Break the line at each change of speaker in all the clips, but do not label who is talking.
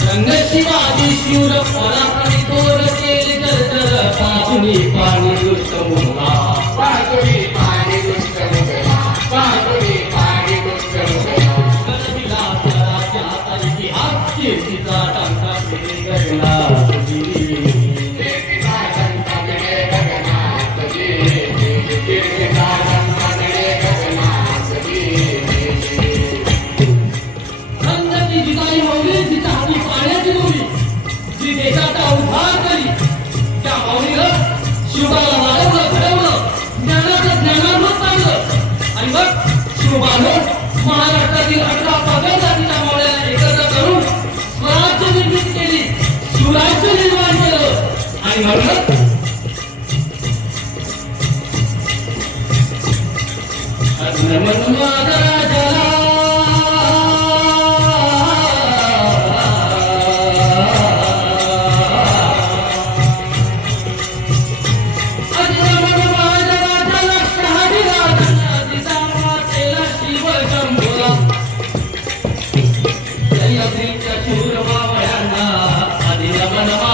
संगशिवादी शिवरपराणि तोरचेल जलतर पाचुनी पाणी दुष्ट मोहा हिंदू माणूस महाराष्ट्रातील अठरा सगळ्या जातीच्या एकत्र करून स्वराज्य निर्मित केली. शिवराज्य निर्माण केलं आणि म्हणूनच Bye.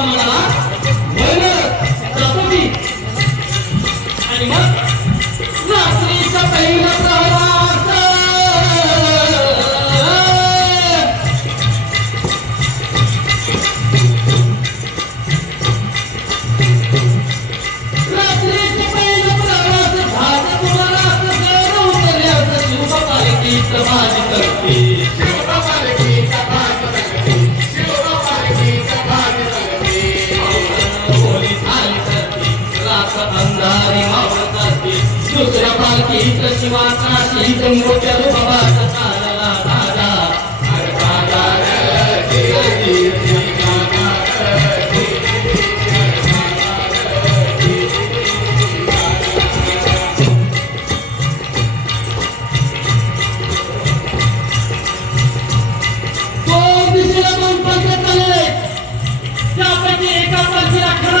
आपल्या मनाला प्रकृती आणि मग रात्रीचा पहिला प्रवास. रात्रीचा पहिला प्रवास भाग तुम्हाला असं उतरले असं शिवपालिकेचं माझी करते शिवपालिके तीर्थ शिवाचा तीर्थ मोचन बाबाचा चालला दादा एका पाचीला खराब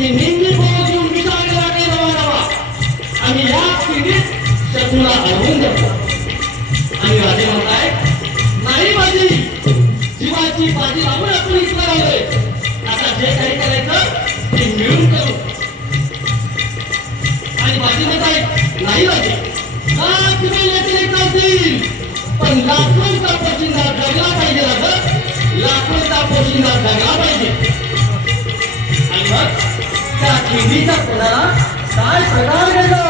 तुम्ही नेहमी बोल घेऊन विचार वाटे नवा आणि या पिढीत शत्रूला हरवून देतो. आणि राजे म्हणताय नाही बाजी जीवाची बाजी लावून आपण इथं राहिलोय आता जे काही करायचं ते मिळून करू. आणि बाजी म्हणताय नाही राजे लाख मेल्याचे चालतील पण लाखोंचा జీవితం సార్ ప్రధానంగా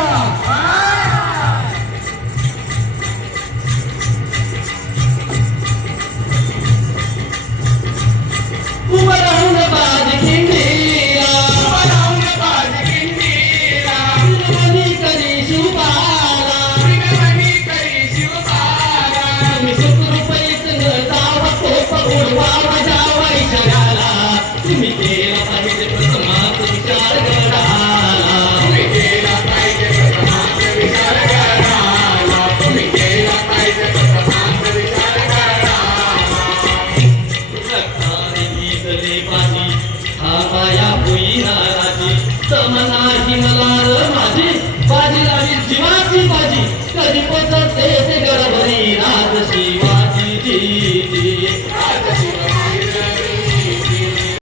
मनाची मला माझी बाजी लावी जीवाची बाजी. कधी पोचत येते गडबडी